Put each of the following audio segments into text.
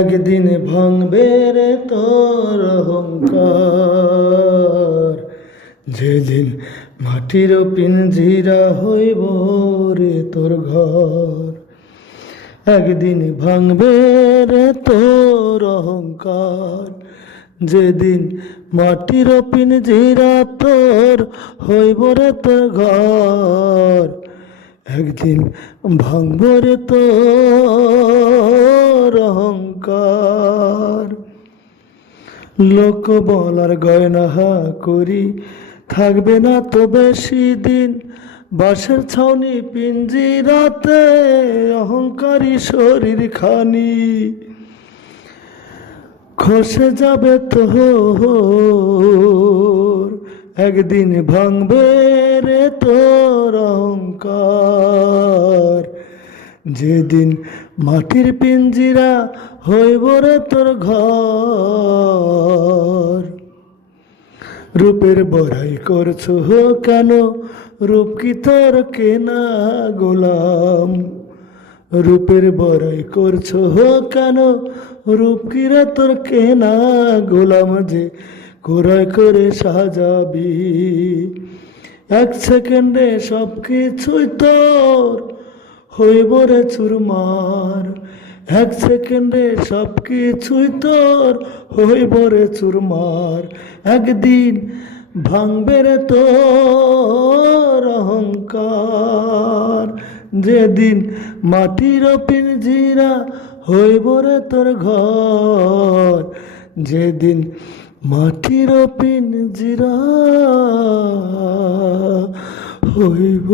একদিন ভাঙবে রে তোর অহংকার, যেদিন মাটির পিঞ্জিরা হইব রে তোর ঘর। একদিন ভাঙবে রে তোর অহংকার, যেদিন মাটির পিঞ্জিরা তোর হইব রে তোর ঘর। একদিন ভাঙব রে তোর অহংকার। লোক বলার গয়না করি থাকবে না তো বেশি দিন, বাঁশের ছাউনি পিঞ্জিরাতে অহংকারী শরীর খানি খসে যাবে তোর। একদিন ভাঙবে রে তোর অহংকার, যেদিন মাটির পিঞ্জিরা হইব রে তোর ঘর। রূপের বড়াই করছো কেন, রূপ কি তোর কেনা গোলাম? রূপের বড়াই করছো কেন, রূপ কি রে তোর কেনা গোলাম? যে ক্রয় করে সাজাবি, এক সেকেন্ডে সব কিছুই তোর হইব রে চুরমার। এক সেকেন্ডে সব কিছুই তোর হইব রে চুরমার। একদিন ভাঙবে রে তোর অহংকার, যেদিন মাটির পিঞ্জিরা হইব রে তোর ঘর। যেদিন মাটির পিঞ্জিরা হইব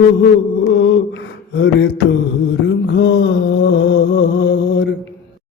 রে তোর ঘর।